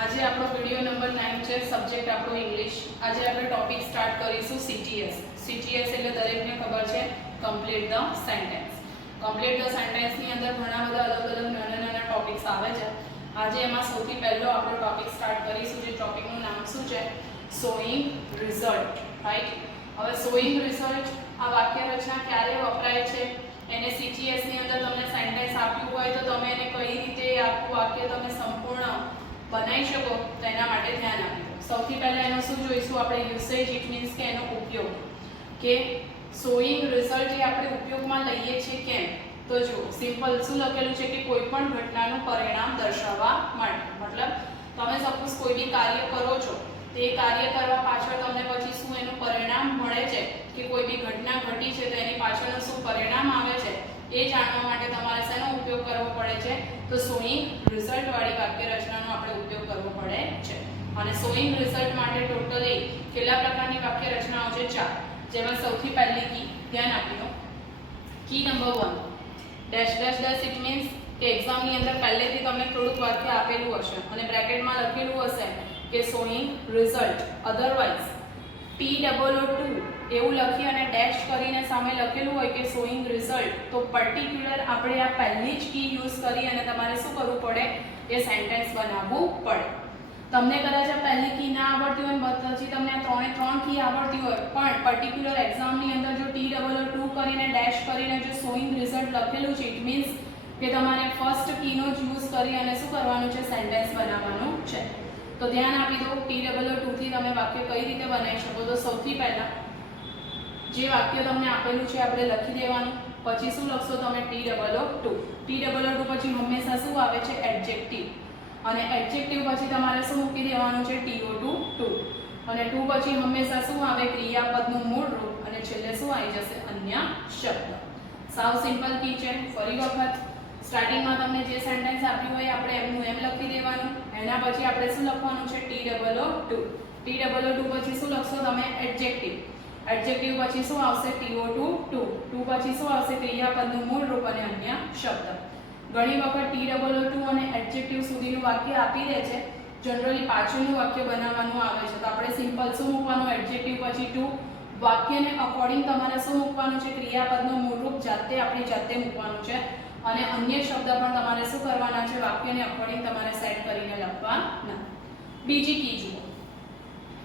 આજે આપણો video number 9 છે, સબ્જેક્ટ આપણો ઇંગ્લિશ। આજે આપણે ટોપિક સ્ટાર્ટ કરીશું CTS। CTS એટલે દરેકને ખબર છે, complete the sentence. Complete the sentence ની અંદર ઘણા બધા અલગ અલગ નાના ટોપિક્સ આવે છે। આજે એમાં સૌથી પહેલો આપણો ટોપિક સ્ટાર્ટ કરીશું, જે ટોપિકનું નામ શું છે? Showing result, right. હવે શોઈંગ રિઝલ્ટ આ વાક્ય રચના ક્યારે વપરાય છે, એને CTS ની અંદર તમને સેન્ટેન્સ આપ્યું હોય તો તમે એને કઈ રીતે આખું વાક્ય તમે સંપૂર્ણ બનાવી શકો તેના માટે ધ્યાન આપજો। સૌથી પહેલા એનો શું જોઈશું આપણે? યુસેજ, ઇટ મીન્સ કે એનો ઉપયોગ, કે શોઈંગ રિઝલ્ટ એ આપણે ઉપયોગમાં લઈએ છીએ કેમ? તો જો સિમ્પલ શું લખેલું છે કે કોઈ પણ ઘટનાનું પરિણામ દર્શાવવા માટે। મતલબ તમે સપોઝ કોઈ બી કાર્ય કરો છો, તે કાર્ય કરવા પાછળ તમને પછી શું એનું પરિણામ મળે છે, કે કોઈ બી ઘટના ઘટી છે તો એની પાછળનું શું પરિણામ આવે છે એ જાણવા માટે તમારે શેનો ઉપયોગ કરવો પડે છે? તો શોઈંગ રિઝલ્ટ વાળી વાક્ય રચનાનો આપણે ઉપયોગ કરવો પડે છે। અને શોઈંગ રિઝલ્ટ માટે ટોટલી કેટલા પ્રકારની વાક્ય રચનાઓ છે? 4। જેમાં સૌથી પહેલી કી, ધ્યાન આપજો, key number 1 dash dash dash, it means કે એક્ઝામની અંદર પહેલેથી તમને થોડુંક વાક્ય આપેલું હશે અને બ્રેકેટમાં લખેલું હશે કે શોઈંગ રિઝલ્ટ, અધરવાઇઝ TOO2 એવું લખી અને ડેશ કરીને સામે લખેલું હોય કે શોઈંગ રિઝલ્ટ, તો પર્ટિક્યુલર આપણે આ પહેલી જ કી યુઝ કરી અને તમારે શું કરવું પડે? એ સેન્ટેન્સ બનાવવું પડે। તમને કદાચ આ પહેલી કી ના આવડતી હોય પછી તમને આ ત્રણ કી આવડતી હોય, પણ પર્ટિક્યુલર એક્ઝામની અંદર જો TOO2 કરીને ડેશ કરીને જો શોઈંગ રિઝલ્ટ લખેલું છે, ઇટ મીન્સ કે તમારે ફર્સ્ટ કીનો જ યુઝ કરી અને શું કરવાનું છે? સેન્ટેન્સ બનાવવાનું છે। તો ધ્યાન આપી દો, TOO2 થી તમે વાક્ય કઈ રીતે બનાવી શકો? તો સૌથી પહેલા જે વાક્ય તમને આપેલું છે આપણે લખી દેવાનું, પછી શું લખશો તમે? TOO2 પછી હંમેશા શું આવે છે? એડજેક્ટિવ, અને એડજેક્ટિવ પછી તમારે શું મૂકી દેવાનું છે? TOO2 અને 2 પછી હંમેશા શું આવે? ક્રિયાપદનું મૂળ રૂપ, અને છેલ્લે શું આવી જશે? અન્ય શબ્દ। સાવ સિમ્પલ કી છે। ફરી વખત સ્ટાર્ટિંગમાં તમને જે સેન્ટેન્સ આપ્યું હોય આપણે એમનું એમ લખી દેવાનું, એના પછી આપણે શું લખવાનું છે? TOO2 પછી શું લખશો તમે? એડજેક્ટિવ પછી શું આવશે? TOO2 પછી શું આવશે? ક્રિયાપદનું મૂળ રૂપ અને અન્ય શબ્દ। ઘણી વખત TOO2 અને એડજેક્ટિવ સુધીનું વાક્ય આપી દે છે, જનરલી પાછળનું વાક્ય બનાવવાનું આવે છે, તો આપણે સિમ્પલ શું મૂકવાનું? એડજેક્ટિવ પછી 2, વાક્યને અકોર્ડિંગ તમારે શું મૂકવાનું છે? ક્રિયાપદનું મૂળ રૂપ આપણી જાતે મૂકવાનું છે, અને અન્ય શબ્દ પણ તમારે શું કરવાના છે? વાક્યને અકોર્ડિંગ તમારે સેટ કરીને લખવાના। બીજી કી જુઓ,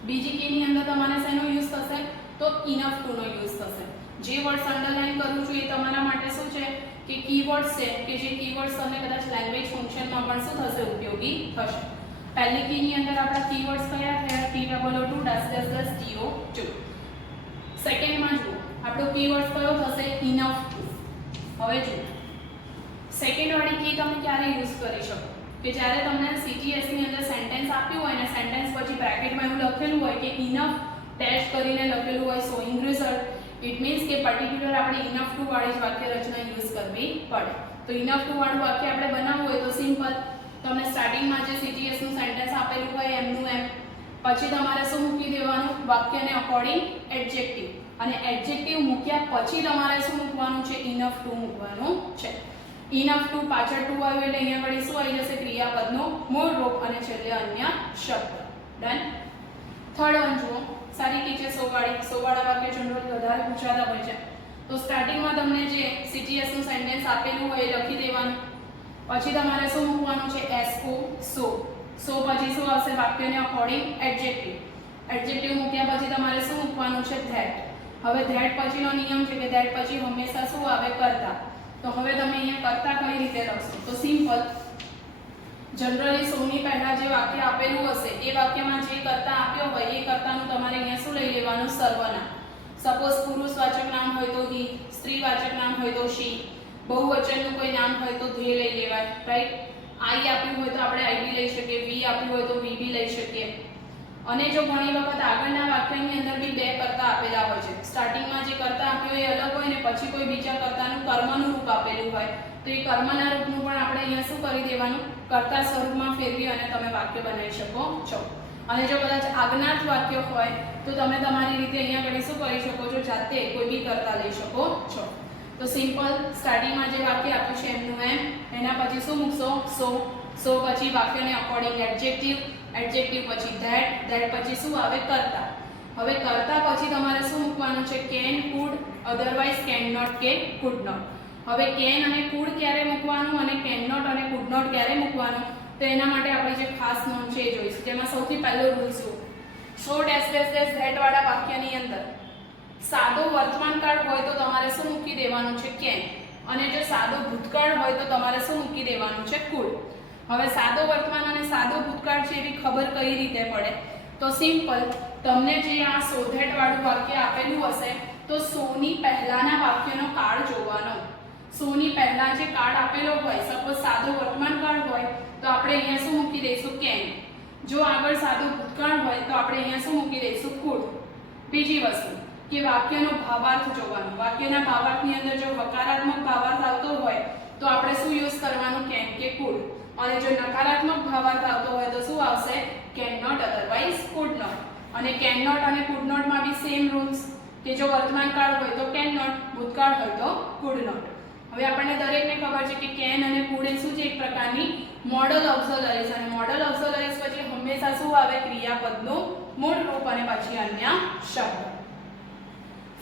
બીજી કીની અંદર તમારે શેનો યુઝ થશે? તો ઇનફ ટુ નો યુઝ થશે। જે વર્ડ્સ અંડરલાઈન કરું છું એ તમારા માટે શું છે કે કીવર્ડ્સ છે, કે જે કીવર્ડ્સ તમને કદાચ લેંગ્વેજ ફંક્શનમાં પણ શું થશે? ઉપયોગી થશે। પહેલી કીની અંદર આપણા કીવર્ડ્સ કયા થયા? TOO2 TO2। સેકન્ડમાં જુઓ આપણો કીવર્ડ કયો થશે? Enough to. હવે જુઓ સેકન્ડ વાળી કી તમે ક્યારે યુઝ કરી શકો? કે જ્યારે તમને CTS ની અંદર સેન્ટેન્સ આપ્યું હોય ને સેન્ટેન્સ પછી બ્રેકેટમાં એવું લખેલું હોય કે ઇનફ ડેશ કરીને લખેલું હોય શોઈંગ રિઝલ્ટ, ઇટ મીન્સ કે પર્ટિક્યુલર આપણે ઇનફ ટુ વાળી જ વાક્ય રચના યુઝ કરવી પડે। તો ઇનફ ટુ વાળું વાક્ય આપણે બનાવવું હોય તો સિમ્પલ, તમને સ્ટાર્ટિંગમાં જે CTS નું સેન્ટેન્સ આપેલું હોય એમનું એમ, પછી તમારે શું મૂકી દેવાનું? વાક્યને અકોર્ડિંગ એડજેક્ટિવ, અને એડજેક્ટિવ મૂક્યા પછી તમારે શું મૂકવાનું છે? ઇનફ ટુ મૂકવાનું છે। ઇનફ ટુ પાછળ 2 આવ્યું એટલે અહીંયા વળી શું આવી જશે? ક્રિયાપદનું મૂળ રૂપ, અને છેલ્લે અન્ય શબ્દ। ડન। થર્ડ વન જુઓ, સારી કી છે 100 વાળી। 100 વાળા વાક્ય જનરલી વધારે પૂછાતા હોય છે, તો સ્ટાર્ટિંગમાં તમને જે CTS નું સેન્ટેન્સ આપેલું હોય એ લખી દેવાનું, પછી તમારે શું મૂકવાનું છે? SO પછી શું આવશે? વાક્યને અકોર્ડિંગ એડજેક્ટિવ મૂક્યા પછી તમારે શું મૂકવાનું છે? ધેટ। હવે ધેટ પછીનો નિયમ છે કે ધેટ પછી હંમેશા શું આવે? કર્તા। તો હવે તમે અહીંયા કર્તા કઈ રીતે લખશો? તો સિમ્પલ, જનરલી 100 ની પહેલા જે વાક્ય આપેલું હશે એ વાક્યમાં જે કર્તા આપ્યો હોય એ કર્તાનું તમારે અહીંયા શું લઈ લેવાનું? સર્વનામ। સપોઝ પુરુષવાચક નામ હોય તો he, સ્ત્રીવાચક નામ હોય તો she, બહુવચનનું કોઈ નામ હોય તો they લઈ લેવાય, રાઈટ। I આપ્યું હોય તો આપણે I બી લઈ શકીએ, we આપ્યું હોય તો we બી લઈ શકીએ। અને જો ઘણી વખત આગળના વાક્યની અંદર બી 2 કર્તા આપેલા હોય છે, સ્ટાર્ટિંગમાં જે કર્તા આપ્યું એ અલગ હોય ને પછી કોઈ બીજા કર્તાનું કર્મનું રૂપ આપેલું હોય, તો એ કર્મના રૂપનું પણ આપણે અહીંયા શું કરી દેવાનું? કર્તા સ્વરૂપમાં ફેરવી અને તમે વાક્ય બનાવી શકો છો। અને જો કદાચ આજ્ઞાર્થ વાક્ય હોય તો તમે તમારી રીતે અહીંયા આગળ શું કરી શકો છો? જાતે કોઈ બી કર્તા લઈ શકો છો। તો સિમ્પલ સ્ટાર્ટિંગમાં જે વાક્ય આપ્યું છે એમનું એમ, એના પછી શું મૂકશો? સો, સો પછી વાક્યને અકોર્ડિંગ એડજેક્ટિવ, એડજેક્ટિવ પછી ધેટ પછી શું આવે કર્તા. હવે કર્તા પછી તમારે શું મૂકવાનું છે? Can, could, otherwise can not કે કુડ નોટ. હવે કેન અને કુડ ક્યારે મૂકવાનું અને કેન નોટ અને કુડ નોટ ક્યારે મૂકવાનું, તો એના માટે આપણે જે ખાસ નોંધ છે એ જોઈશું. જેમાં સૌથી પહેલો રૂલ શું? સો ડેશ ડેશ ડેશ ધેટ વાળા વાક્યની અંદર સાદો વર્તમાન કાળ હોય તો તમારે શું મૂકી દેવાનું છે? કેન. અને જો સાદો ભૂતકાળ હોય તો તમારે શું મૂકી દેવાનું છે? કુડ. હવે સાદો વર્તમાન અને સાદો ભૂતકાળ છે એવી ખબર કઈ રીતે પડે? તો સિમ્પલ, તમને જે આ સો ધેટ વાળું વાક્ય આપેલું હશે તો સોની પહેલાના વાક્યનો કાળ જોવાનો. સોની પહેલા જે કાળ આપેલો હોય, સપોઝ સાદો વર્તમાન કાળ હોય તો આપણે અહીંયા શું મૂકી દઈશું? કેન. જો આગળ સાદો ભૂતકાળ હોય તો આપણે અહીંયા શું મૂકી દઈશું? કુડ. બીજી વસ્તુ કે વાક્યનો ભાવાર્થ જોવાનો. વાક્યના ભાવાર્થની અંદર જો હકારાત્મક ભાવાર્થ આવતો હોય તો આપણે શું યુઝ કરવાનું? કેન કે કુડ. અને જો નકારાત્મક ભાવાર્થ આવતો હોય તો શું આવશે? Can not, otherwise could not. અને કેન નોટ અને કુડ નોટ માં બી સેમ રૂલ્સ કે જો વર્તમાન કાળ હોય તો કેન નોટ, ભૂતકાળ હોય તો કુડ નોટ. હવે આપણને દરેકને ખબર છે કે કેન અને કુડ એ શું છે? એક પ્રકારની મોડલ ઓક્ઝિલરીઝ. અને મોડલ ઓક્ઝિલરીઝ પછી હંમેશા શું આવે? ક્રિયાપદનું મૂળ રૂપ અને પછી અન્ય શબ્દ.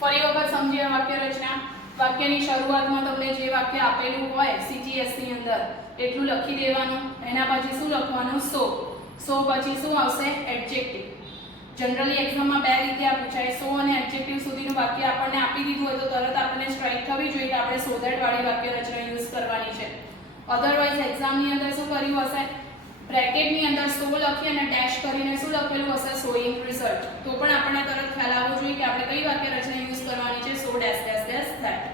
ફરી વખત સમજીએ વાક્ય રચના. વાક્યની શરૂઆતમાં તમને જે વાક્ય આપેલું હોય CTS ની અંદર એટલું લખી દેવાનું. એના પછી શું લખવાનું? સો. સો પછી શું આવશે? એડજેક્ટિવ. જનરલી એક્ઝામમાં બે રીતે આ પૂછાય. સો અને એડજેક્ટિવ સુધીનું વાક્ય આપણને આપી દીધું હોય તો તરત આપણને સ્ટ્રાઇક થવી જોઈએ કે આપણે સો ધેટ વાળી વાક્ય રચના યુઝ કરવાની છે. અધરવાઇઝ એક્ઝામની અંદર શું કર્યું હશે? બ્રેકેટની અંદર સો લખી અને ડેશ કરીને શું લખેલું હશે? Sewing result. તો પણ આપણને તરત ખ્યાલ આવવો જોઈએ કે આપણે કઈ વાક્ય રચના યુઝ કરવાની છે? સો ડેશ ડેશ ડેશ ધેટ.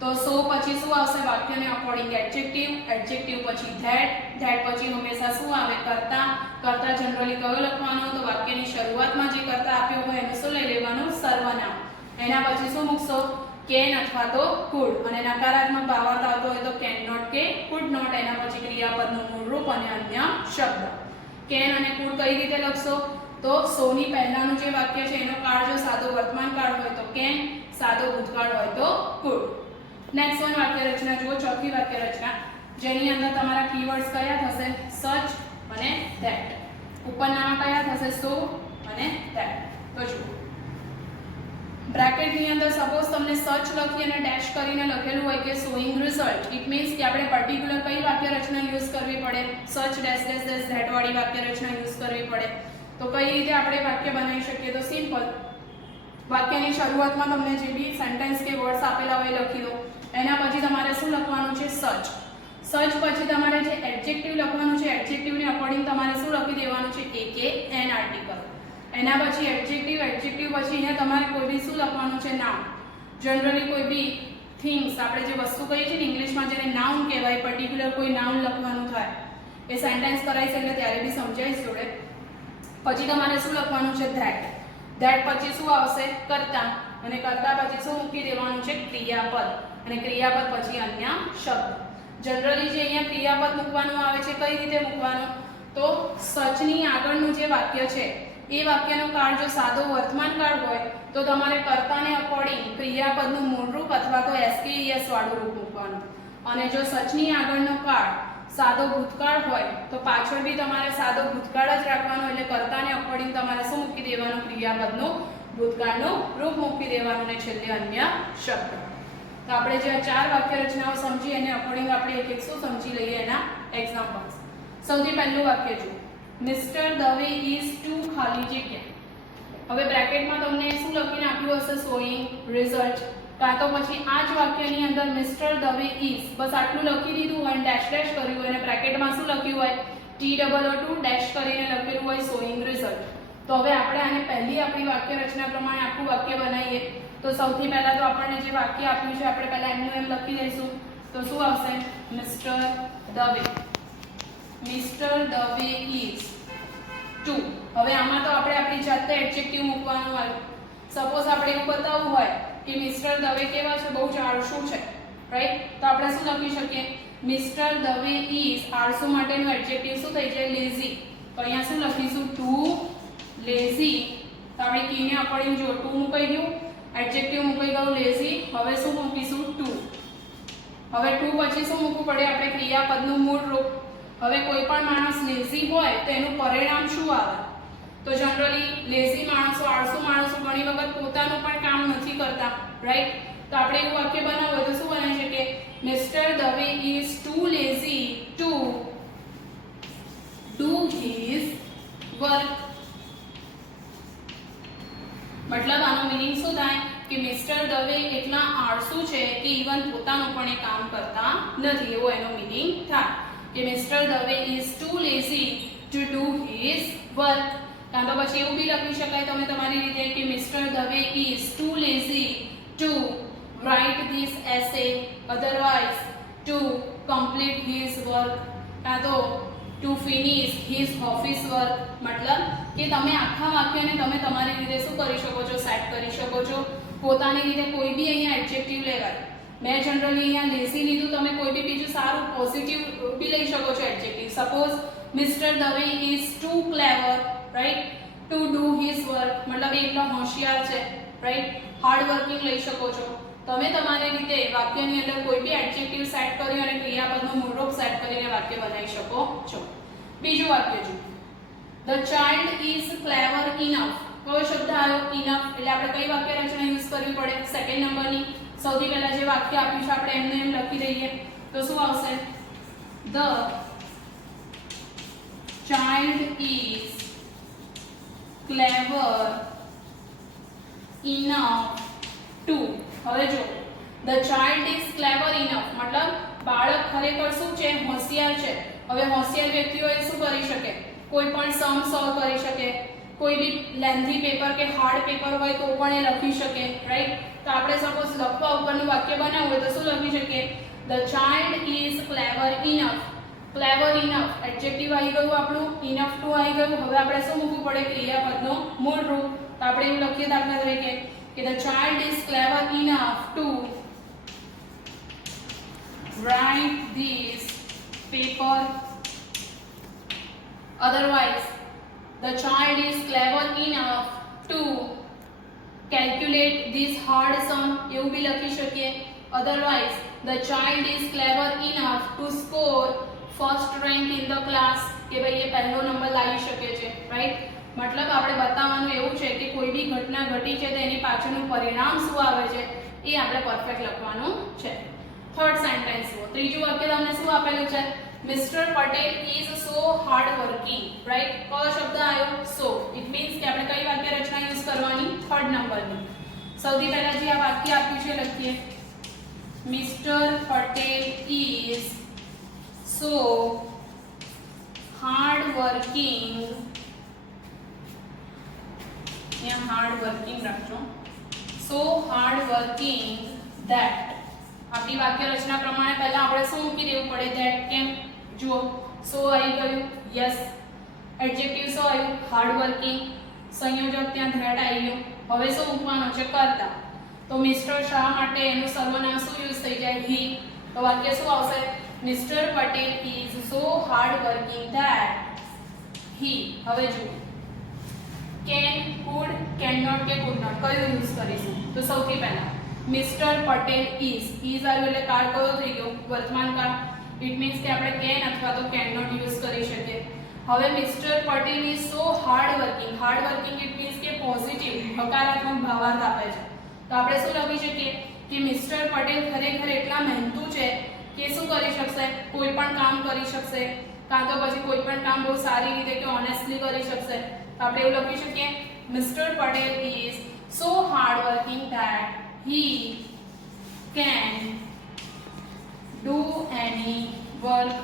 તો સો પછી શું આવશે? વાક્યને અકોર્ડિંગ એડજેક્ટિવ, એડજેક્ટિવ પછી ધેટ પછી હંમેશા શું આવે? કર્તા. કર્તા જનરલી કયો લખવાનો? તો વાક્યની શરૂઆતમાં જે કર્તા આપ્યો હોય એને શું લઈ લેવાનું? સર્વનામ. એના પછી શું મૂકશો? કેન અથવા તો કુડ. અને નકારાત્મક ભાવાર્થ આવતો હોય તો કેન નોટ કે કુડ નોટ. એના પછી ક્રિયાપદનું મૂળ રૂપ અને અન્ય શબ્દ. કેન અને કુડ કઈ રીતે લખશો? તો સો ની પહેલાનું જે વાક્ય છે એનો કાળ જો સાદો વર્તમાન કાળ હોય તો કેન, સાદો ભૂતકાળ હોય તો કુડ. નેક્સ્ટ વન વાક્ય રચના જુઓ. ચોથી વાક્ય રચના જેની અંદર તમારા કીવર્ડ્સ કયા થશે? સચ અને ધેટ. ઉપરનામાં કયા થશે? સો અને ધેટ. તો જુઓ બ્રેકેટની અંદર સપોઝ તમને સચ લખી અને ડેશ કરીને લખેલું હોય કે શોઈંગ રિઝલ્ટ, ઇટ મીન્સ કે આપણે પર્ટિક્યુલર કઈ વાક્ય રચના યુઝ કરવી પડે? સચ ડેશ ડેશ ડેશ ધેટ વાળી વાક્ય રચના યુઝ કરવી પડે. તો કઈ રીતે આપણે વાક્ય બનાવી શકીએ? તો સિમ્પલ, વાક્યની શરૂઆતમાં તમને જે બી સેન્ટેન્સ કે વર્ડ્સ આપેલા હોય લખી દો. એના પછી તમારે શું લખવાનું છે? સચ. સચ પછી તમારે જે એડજેક્ટિવ લખવાનું છે, એડજેક્ટિવને અકોર્ડિંગ તમારે શું લખી દેવાનું છે? એ કે એન આર્ટિકલ. એના પછી એડજેક્ટિવ, એડજેક્ટિવ પછી અહીંયા તમારે કોઈ બી શું લખવાનું છે? નાઉન. જનરલી કોઈ બી થિંગ્સ, આપણે જે વસ્તુ કહીએ છીએ ને ઇંગ્લિશમાં જેને નાઉન કહેવાય, પર્ટિક્યુલર કોઈ નાઉન લખવાનું થાય. એ સેન્ટેન્સ કરાઈશ એટલે ત્યારે બી સમજાઈશ જોડે. પછી તમારે શું લખવાનું છે? ધેટ. ધેટ પછી શું આવશે? કર્તા. અને કર્તા પછી શું મૂકી દેવાનું છે? ક્રિયાપદ. અને ક્રિયાપદ પછી અન્ય શબ્દ. જનરલી જે અહીંયા ક્રિયાપદ મૂકવાનું આવે છે કઈ રીતે મૂકવાનું? તો સચની આગળનું જે વાક્ય છે એ વાક્યનો કાળ જો સાદો વર્તમાન કાળ હોય તો તમારે કર્તાને અકોર્ડિંગ ક્રિયાપદનું મૂળ રૂપ અથવા તો SKES વાળું રૂપ મૂકવાનું. અને જો સચની આગળનો કાળ સાદો ભૂતકાળ હોય તો પાછળ બી તમારે સાદો ભૂતકાળ જ રાખવાનો. એટલે કર્તાને અકોર્ડિંગ તમારે શું મૂકી દેવાનું? ક્રિયાપદનું ભૂતકાળનું રૂપ મૂકી દેવાનું અને છેલ્લે અન્ય શબ્દ. તો આપણે જે ચાર વાક્ય રચનાઓ સમજી એને અકોર્ડિંગ આપણે એક એક શું સમજી લઈએ એના એક્ઝામ્પલ્સ. સૌથી પહેલું વાક્ય જુઓ. મિસ્ટર દવે ઇઝ ટુ ખાલી જગ્યા. હવે બ્રેકેટમાં તમને શું લખીને આપ્યું હશે? Showing result. કાં તો પછી આ જ વાક્યની અંદર મિસ્ટર દવે ઇઝ બસ આટલું લખી દીધું હોય, ડેશ ડેશ કર્યું હોય અને બ્રેકેટમાં શું લખ્યું હોય? TOO ડેશ કરીને લખેલું હોય શોઈંગ રિઝલ્ટ. તો હવે આપણે આને પહેલી આપણી વાક્ય રચના પ્રમાણે આખું વાક્ય બનાવીએ. તો સૌથી પહેલા તો આપણને જે વાક્ય આપ્યું છે આપણે પહેલા એમનું એમ લખી દઈશું. તો શું આવશે? Mister Dave. Mister Dave is too. હવે આમાં તો આપણે આપણી જાતે એડજેક્ટિવ મૂકવાનું હોય. સપોઝ આપણે એવું બતાવવું હોય કે મિસ્ટર દવે કેવા છે? બહુ જ આળસુ છે, રાઈટ? તો આપણે શું લખી શકીએ? મિસ્ટર દવે ઇઝ, આળસુ માટેનું એડજેક્ટિવ શું થઈ જાય? લેઝી. તો અહીંયા શું લખીશું? Too lazy. તો આપણે કીને અકોર્ડિંગ જો ટુ મૂકાઈ ગયું, એડજેક્ટિવ મૂકાઈ ગયું લેઝી. હવે શું મૂકીશું? ટુ. હવે ટુ પછી શું મૂકવું પડે? આપણે ક્રિયાપદનું મૂળ રૂપ. હવે કોઈ પણ માણસ લેઝી હોય તો એનું પરિણામ શું આવે? તો જનરલી લેઝી માણસો, આળસુ માણસો ઘણી વખત પોતાનું પણ કામ નથી કરતા, રાઈટ? તો આપણે એવું વાક્ય બનાવવું તો શું બનાવી શકીએ? Mister Dave is too lazy to do his work. મતલબ આનો મીનિંગ શું થાય કે મિસ્ટર દવે એટલા આળસુ છે કે ઇવન પોતાનું પણ એ કામ કરતા નથી, એવો એનો મીનિંગ થાય કે mister Dave is too lazy to do his work. કાં તો પછી એવું બી લખી શકાય તમે તમારી રીતે કે mister Dave is too lazy to write this essay, otherwise to complete his work, કાં તો to finish his office work. મતલબ કે તમે આખા વાક્યને તમે તમારી રીતે શું કરી શકો છો? સેટ કરી શકો છો પોતાની રીતે. કોઈ બી અહીંયા એડજેક્ટિવ લેવાય. મેં જનરલી અહીંયા લેઝી લીધું, તમે કોઈ બી બીજું સારું પોઝિટિવ બી લઈ શકો છો adjective. Suppose mister Dave is too clever, right, to do his work. મતલબ એ એટલો હોશિયાર છે, રાઈટ. હાર્ડ વર્કિંગ લઈ શકો છો તમે તમારી રીતે. વાક્યની અંદર કોઈ બી એડજેક્ટિવ સેટ કરી અને ક્રિયાપદનો મૂળરૂપ સેટ કરીને વાક્ય બનાવી શકો છો. બીજું વાક્ય જુઓ. The child is clever enough. કયો શબ્દ આવ્યો? ઇનફ. એટલે આપણે કઈ વાક્ય રચના યુઝ કરવી પડે? સેકન્ડ નંબરની. સૌથી પહેલા જે વાક્ય આપ્યું છે આપણે એમને એમ લખી દઈએ તો શું આવશે? The child is clever enough two. હવે જો the child is clever enough મતલબ બાળક ખરેખર શું છે? હોશિયાર છે. હવે હોશિયાર વ્યક્તિ હોય શું કરી શકે? કોઈ પણ સમ સોલ્વ કરી શકે, કોઈ બી લેન્થી પેપર કે હાર્ડ પેપર હોય તો પણ એ લખી શકે, રાઈટ? તો આપણે સપોઝ લખવા ઉપરનું વાક્ય બનાવવું હોય તો શું લખી શકીએ? The child is clever enough. Clever enough adjective આવી ગયું આપણું, ઇનફ ટુ આવી ગયું. હવે આપણે શું મૂકવું પડે? ક્રિયાપદનો મૂળ રૂપ. તો આપણે એવું લખીએ દાખલા તરીકે કે the child is clever enough to write this paper, otherwise the child is clever enough to calculate this hard sum. એવું બી લખી શકીએ. otherwise the child is clever enough to score first rank in the class. કે ભાઈ એ પહેલો number લાવી શકે છે, right? મતલબ આપણે બતાવવાનું એવું છે કે કોઈ બી ઘટના ઘટી છે તો એની પાછળનું પરિણામ શું આવે છે એ આપણે પરફેક્ટ લખવાનું છે. થર્ડ સેન્ટેન્સ જુઓ. ત્રીજું વાક્ય તમને શું આપેલું છે? Mister Patel is so hard working, right? કયો શબ્દ આવ્યો? સો. ઇટ મીન્સ કે આપણે કઈ વાક્ય રચના યુઝ કરવાની? થર્ડ નંબરની. સૌથી પહેલા જે આ વાક્ય આપ્યું છે લખીએ. Mister Patel is so hard working. અહીંયા હાર્ડ વર્કિંગ રાખજો. સો હાર્ડ વર્કિંગ ધેટ. આપણી વાક્ય રચના પ્રમાણે પહેલા આપણે શું મૂકી દેવું પડે? ધેટ. કેમ? જુઓ, સો આવી ગયું, યસ. એડજેક્ટિવ શું આવ્યું? Hard working. સંયોજક ત્યાં ધેટ આવી ગયું. હવે શું મૂકવાનું છે? કરતા. તો મિસ્ટર શાહ માટે એનું સર્વનામ શું યુઝ થઈ જાય? હી. તો વાક્ય શું આવશે? Mister Patel is so hard working that he. હવે જુઓ, કેન, કુડ, કેન નોટ કે કુડ નોટ કયું યુઝ કરીશું? તો સૌથી પહેલા મિસ્ટર પટેલ ઇઝ. ઇઝ આવ્યું એટલે કાળ કયો થઈ ગયો? વર્તમાન કાળ. ઇટ મીન્સ કે આપણે કેન અથવા તો કેન નોટ યુઝ કરી શકીએ. હવે mister Patel is so hard working. Hard working it means કે પોઝિટિવ, હકારાત્મક ભાવાર્થ આપે છે. તો આપણે શું લખી શકીએ કે મિસ્ટર પટેલ ખરેખર એટલા મહેનતુ છે કે શું કરી શકશે? કોઈ પણ કામ કરી શકશે, કાં તો પછી કોઈ પણ કામ બહુ સારી રીતે કે ઓનેસ્ટલી કરી શકશે. તો આપણે એવું લખી શકીએ mister Patel is so hard working that he can do any work.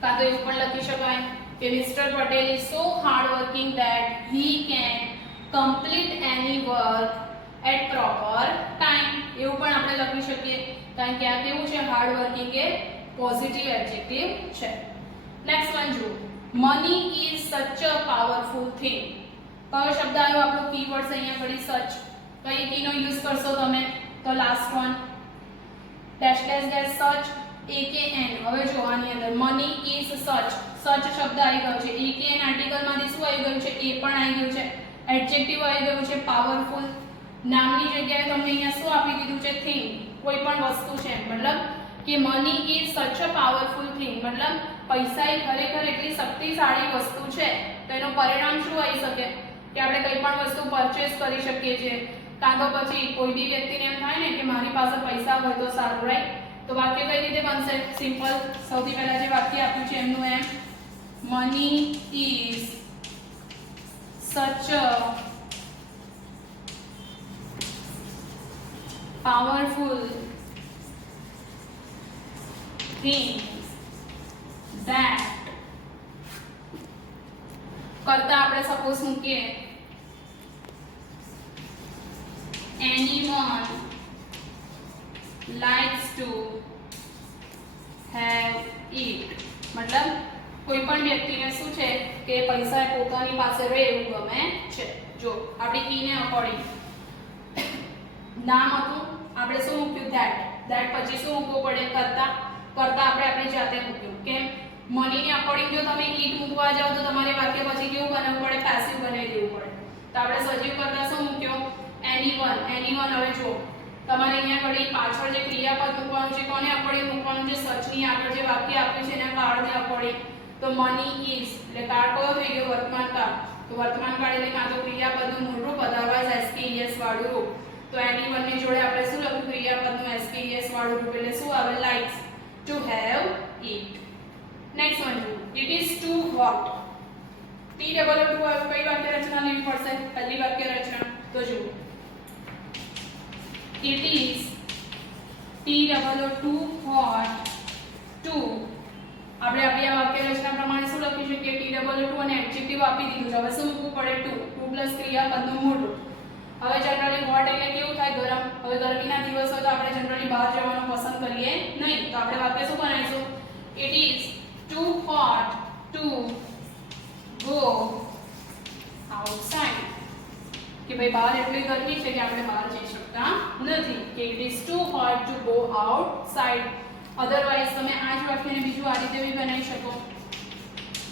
કાં તો એવું પણ લખી શકાય કે mister Patel is so hard working that he can complete any work at proper time. એવું પણ આપણે લખી શકીએ કારણ કે આ કેવું છે? હાર્ડ વર્કિંગ એ પોઝિટિવ એડજેક્ટિવ છે. નેક્સ્ટ વન જુઓ. મની ઇઝ સચ અ પાવરફુલ થિંગ. કયો શબ્દ આવ્યો? આપણો કીવર્ડ્સ અહીંયા ઘડી સચ. કઈ કીનો યુઝ કરશો તમે? તો last one dash dash dash such AKN. હવે જો આની અંદર મની ઇઝ સચ. સચ શબ્દ આવી ગયો છે. AKN આર્ટિકલમાંથી શું આવી ગયું છે? એ પણ આવી ગયું છે. એડજેક્ટિવ આવી ગયું છે પાવરફુલ. નામની જગ્યાએ તમને અહીંયા શું આપી દીધું છે? થિંગ. કોઈ પણ વસ્તુ છે. મતલબ કે મની ઇઝ સચ અ પાવરફુલ થિંગ, મતલબ પૈસા એ ખરેખર એટલી શક્તિશાળી વસ્તુ છે. તો એનું પરિણામ શું આવી શકે કે આપણે કંઈ પણ વસ્તુ પરચેસ કરી શકીએ છીએ, કાં તો પછી કોઈ બી વ્યક્તિને એમ થાય ને કે મારી પાસે પૈસા હોય તો સારું, રાઈટ? તો વાક્ય કઈ રીતે બનશે? સિમ્પલ. સૌથી પહેલા જે વાક્ય આપ્યું છે એમનું એમ, મની ઇઝ સચ અ powerful thing that કરતા આપણે સપોઝ મૂકીએ anyone likes to have it, મતલબ કોઈ પણ વ્યક્તિને શું છે કે પૈસા પોતાની પાસે રહે એવું ગમે છે. જો આપણી ઈ ને અકોર્ડિંગ નામ હતું, આપણે શું મૂક્યું? ધેટ પછી શું મૂકવું પડે? કરતા આપણે આપણી જાતે મૂક્યું. કેમ? મનીને અકોર્ડિંગ જો તમે ઈટ મૂકવા જાઓ તો તમારે વાક્ય પછી કેવું બનાવવું પડે? પેસિવ બનાવી દેવું પડે. તો આપણે સજીવ કરતા શું મૂક્યો? એનીવન. હવે જો તમારે અહીંયા ઘડી પાછળ જે ક્રિયાપદ મૂકવાનું છે કોને અકોર્ડિંગ મૂકવાનું છે? સચની આગળ જે વાક્ય આપ્યું છે એના કાળને અકોર્ડિંગ. તો મની ઇઝ એટલે કાળ કયો થઈ ગયો? વર્તમાન કાળ. તો વર્તમાન કાળ એટલે કાં તો ક્રિયાપદનું મૂળ રૂપ, અધરવાઇઝ એસકેઈએસ વાળું રૂપ. તો એનીવન ની જોડે આપણે શું લખ્યું? ક્રિયાપદનું એસકેઈએસ વાળું રૂપ એટલે શું આવે? Likes to have it. Next one જુઓ, it is too hot. T double too આવે કઈ વાક્ય રચના લેવી પડશે? પહેલી વાક્ય રચના. તો જુઓ, it is T too hot to, આપણે આપણી આ વાક્ય રચના પ્રમાણે શું લખી શકીએ? T અને એડજેક્ટિવ આપી દીધું છે. હવે શું મૂકવું પડે? ટુ પ્લસ ક્રિયાપદનું મૂળ રૂપ. હવે જનરલી હોટ એટલે કેવું થાય? ગરમ. હવે ગરમીના દિવસો તો આપણે જનરલી બહાર જવાનું પસંદ કરીએ નહીં. તો આપણે વાક્ય શું બનાવીશું? it is too hot to go outside, કે ભાઈ બહાર એટલી ગરમી છે કે આપણે બહાર જઈ શકતા નથી. કે it is too hot to go outside. Otherwise તમે આ જ વાક્યને બીજું આ રીતે બી બનાવી શકો.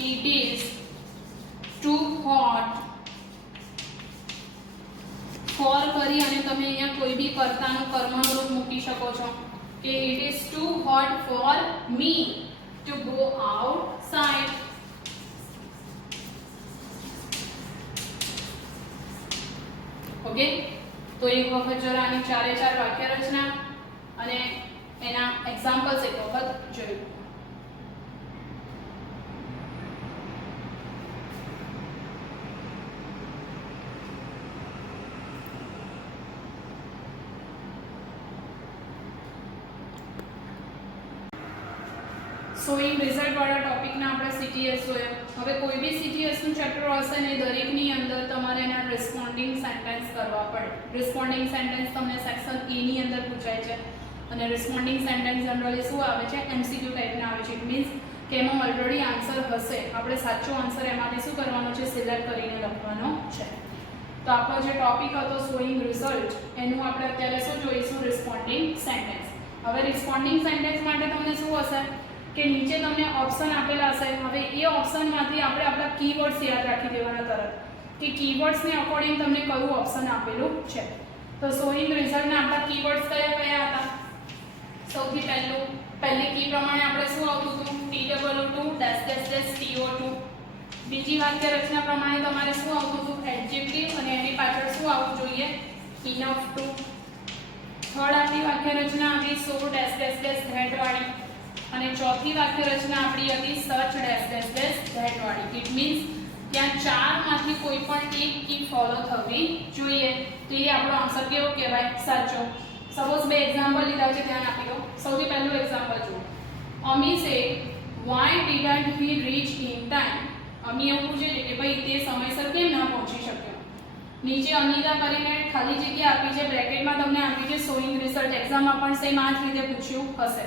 it is too hot for કરી અને તમે અહીંયા કોઈ બી કર્તાનું કર્મનું રૂપ મૂકી શકો છો કે it is too hot for me to go outside. Okay, તો એક વખત જરા આની ચારે ચાર વાક્ય રચના અને એના એક્ઝામ્પલ્સ એક વખત જોયું. શોઈંગ રિઝલ્ટ વાળા ટોપિકના આપણે સીટીએસ જોયા. હવે કોઈ બી સીટીએસનું ચેપ્ટર હશે ને દરેકની અંદર તમારે એના રિસ્પોન્ડિંગ સેન્ટેન્સ કરવા પડે. રિસ્પોન્ડિંગ સેન્ટેન્સ તમને સેક્શન એ ની અંદર પૂછાય છે અને રિસ્પોન્ડિંગ સેન્ટેન્સ જનરલી શું આવે છે? એમસીક્યુ ટાઈપના આવે છે. ઇટ મીન્સ કે એમાં ઓલરેડી આન્સર હશે, આપણે સાચો આન્સર એમાંથી શું કરવાનો છે? સિલેક્ટ કરીને લખવાનો છે. તો આપણો જે ટોપિક હતો શોઈંગ રિઝલ્ટ, એનું આપણે અત્યારે શું જોઈશું? Responding sentence. હવે રિસ્પોન્ડિંગ સેન્ટેન્સ માટે તમને શું હશે કે નીચે તમને ઓપ્શન આપેલા હશે. હવે એ ઓપ્શનમાંથી આપણે આપણા કીવર્ડ્સ યાદ રાખી દેવાના તરત કે કીવર્ડ્સને અકોર્ડિંગ તમને કયું ઓપ્શન આપેલું છે. તો શોઈંગ રિઝલ્ટના આપણા કીવર્ડ્સ કયા કયા હતા? સૌથી પહેલી કી પ્રમાણે આપણે શું આવતું હતું? T22 બીજી વાક્ય રચના પ્રમાણે તમારે શું આવતું હતું? એડજેક્ટિવ અને એની પાછળ શું આવવું જોઈએ? Enough to. થર્ડ આપણી વાક્ય રચના હતી સો ધેટ વાળી અને ચોથી વાક્ય રચના આપણી હતી સચ ધેટ વાળી. ઇટ મીન્સ ત્યાં ચારમાંથી કોઈ પણ એક કી ફોલો થવી જોઈએ. તો એ આપણો આન્સર કેવો કહેવાય? સાચો. સપોઝ બે એક્ઝામ્પલ લીધા છે, ધ્યાન આપી દો. સૌથી પહેલું એક્ઝામ્પલ જુઓ. Ami say why didn't he reach in time. Ami એવું પૂછે છે કે ભાઈ તે સમયસર કેમ ના પહોંચી શક્યો. નીચે અનિતા કરીને ખાલી જગ્યા આપી છે, બ્રેકેટમાં તમને આપી છે શોઈંગ રિઝલ્ટ. એક્ઝામમાં પણ સેમ આ જ રીતે પૂછ્યું હશે.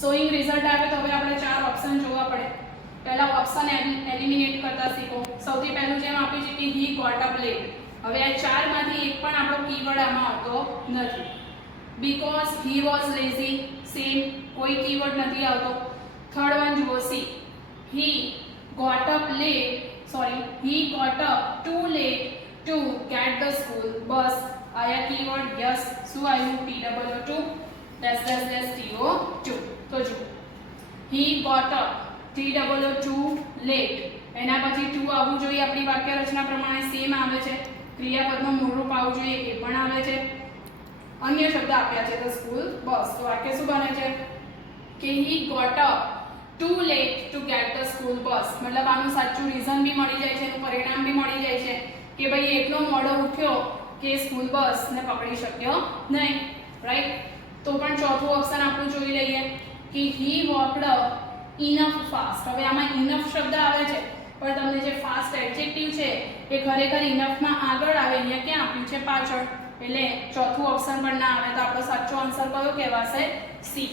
શોઈંગ રિઝલ્ટ આવે તો હવે આપણે ચાર ઓપ્શન જોવા પડે. પહેલા ઓપ્શન એલિમિનેટ કરતા શીખો. સૌથી પહેલું જેમ આપ્યું છે કે હી ગોટ અપ લેટ. હવે આ ચારમાંથી એક પણ આપણો કીવર્ડ આમાં આવતો નથી. Because he was lazy, same, કોઈ કીવર્ડ નથી આવતો. થર્ડ વન જુઓ, see he got up too late to get the school bus. આયા કીવર્ડ યસ. શું આવ્યું? T22 TO2. તો જો he got up TOO late, એના પછી ટુ આવવું જોઈએ આપણી વાક્ય રચના પ્રમાણે, સેમ આવે છે. ક્રિયાપદનું મૂળરૂપ આવવું જોઈએ, એ પણ આવે છે. અન્ય શબ્દ આપ્યા છે તો સ્કૂલ બસ. તો વાક્ય શું બને છે કે he got up too late to get the school bus. મતલબ આનું સાચું રીઝન બી મળી જાય છે, એનું પરિણામ બી મળી જાય છે કે ભાઈ એટલો મોડો ઉઠ્યો કે સ્કૂલ બસને પકડી શક્યો નહીં, રાઈટ. તો પણ ચોથું ઓપ્શન આપણું જોઈ લઈએ કે હી વોકડ ઇનફ ફાસ્ટ. હવે આમાં ઇનફ શબ્દ આવે છે પણ તમને જે ફાસ્ટ એડજેક્ટિવ છે એ ખરેખર ઇનફમાં આગળ આવે, અહીંયા ક્યાં આપ્યું છે પાછળ, એટલે ચોથું ઓપ્શન પણ ના આવે. તો આપણો સાચો આન્સર કયો કહેવાશે? સી.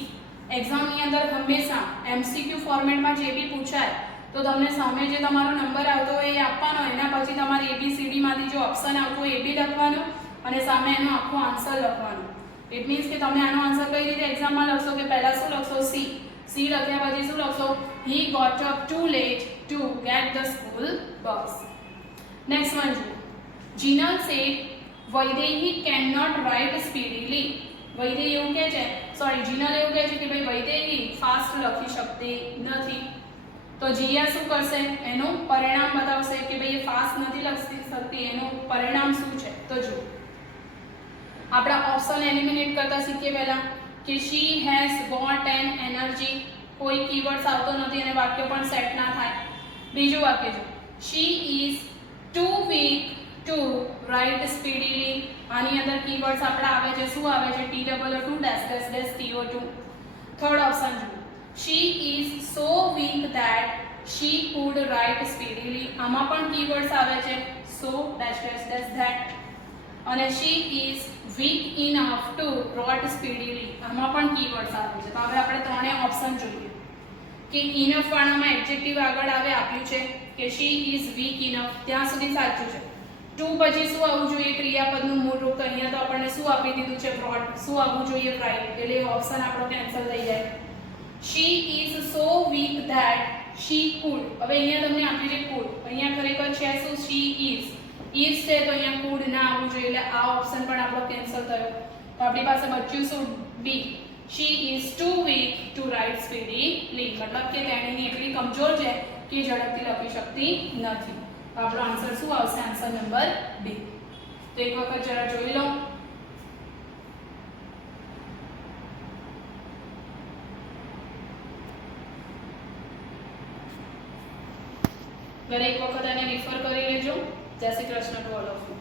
એક્ઝામની અંદર હંમેશા MCQ ફોર્મેટમાં જે બી પૂછાય તો તમને સામે જે તમારો નંબર આવતો હોય એ આપવાનો, એના પછી તમારે ABCD માંથી જે ઓપ્શન આવતો હોય એ બી લખવાનું અને સામે એનો આખો આન્સર લખવાનો. ઇટ મીન્સ કે તમે આનો આન્સર કઈ રીતે એક્ઝામમાં લખશો કે પહેલા શું લખશો? સી. સી લખ્યા પછી શું લખશો? He got up too late to get the school bus. Next one જુઓ. Jinal said Vaidehi can not write speedily. Vaidehi એવું કહે છે, સોરી જીનલ એવું કહે છે કે ભાઈ વૈદેહી ફાસ્ટ લખી શકતી નથી. તો જીયા શું કરશે? એનું પરિણામ બતાવશે કે ભાઈ એ ફાસ્ટ નથી લખી શકતી, એનું પરિણામ શું છે? તો જુઓ આપણા ઓપ્શન એલિમિનેટ કરતા શીખીએ પહેલા કે she has got an energy. કોઈ કીવર્ડ્સ આવતો નથી અને વાક્ય પણ સેટ ના થાય. બીજું વાક્ય જો she is too weak to write speedily. આની અંદર કીવર્ડ્સ આપણા આવે છે, શું આવે છે? TOO. થર્ડ ઓપ્શન જો she is so weak that she could write speedily. આમાં પણ કીવર્ડ્સ આવે છે, સો ધેટ. અને she is weak enough to wrote speedily. આમાં પણ કીવર્ડ્સ આવે છે. તો હવે આપણે ત્રણેય ઓપ્શન જોઈએ કે ઇનફ વાળામાં એડજેક્ટિવ આગળ આવે આપ્યું છે કે શી ઇઝ વીક ઇનફ, ત્યાં સુધી સાચું છે. ટુ પછી શું આવવું જોઈએ? ક્રિયાપદનું મૂળ રૂપ. તો અહીંયા તો આપણને શું આપી દીધું છે? બ્રોડ. શું આવવું જોઈએ? રાઇટ. એટલે ઓપ્શન આપણો કેન્સલ થઈ જાય. She is so weak that she could. હવે અહીંયા તમને આપ્યું છે કુડ, અહીંયા ખરેખર છે શું? She is. ઇઝ છે તો અહીંયા કુડ ના આવવું જોઈએ, એટલે આ ઓપ્શન પણ આપણો કેન્સલ થયો. તો આપણી પાસે બચ્યું શું? B. She is too weak to write speedily. મતલબ કે તેણીની એટલી કમજોર છે કે ઝડપથી લખી શકતી નથી. તો આપણો આન્સર શું આવશે? Answer number B. તો એક વખત જરા જોઈ લો. દરેક વખત આને રિફર કરી લેજો. જય Shri Krishna to all of you.